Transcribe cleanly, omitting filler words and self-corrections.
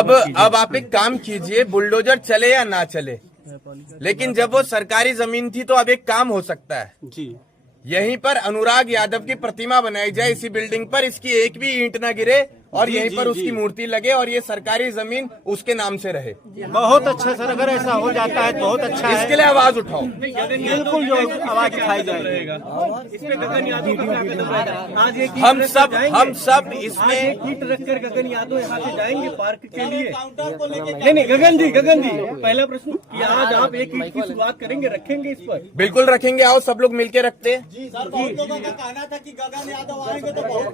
अब आप एक काम कीजिए, बुलडोजर चले या ना चले, लेकिन जब वो सरकारी जमीन थी तो अब एक काम हो सकता है जी। यहीं पर अनुराग यादव की प्रतिमा बनाई जाए इसी बिल्डिंग पर, इसकी एक भी ईंट न गिरे और यहीं पर उसकी मूर्ति लगे और ये सरकारी जमीन उसके नाम से रहे। बहुत अच्छा सर, अगर ऐसा हो जाता है तो बहुत अच्छा है। इसके लिए आवाज उठाओ, बिल्कुल जो आवाज उठाई जाएगा। हम सब इसमें कीट रखकर गगन यादव यहाँ से जाएंगे पार्क के लिए। नहीं गगन जी पहला प्रश्न कि आज आप एक ईट की शुरुआत करेंगे, रखेंगे इस पर? बिल्कुल रखेंगे, आओ सब लोग मिलके रखते हैं। जी सर, बहुत लोगों का कहना था कि गगन यादव आएंगे तो बहुत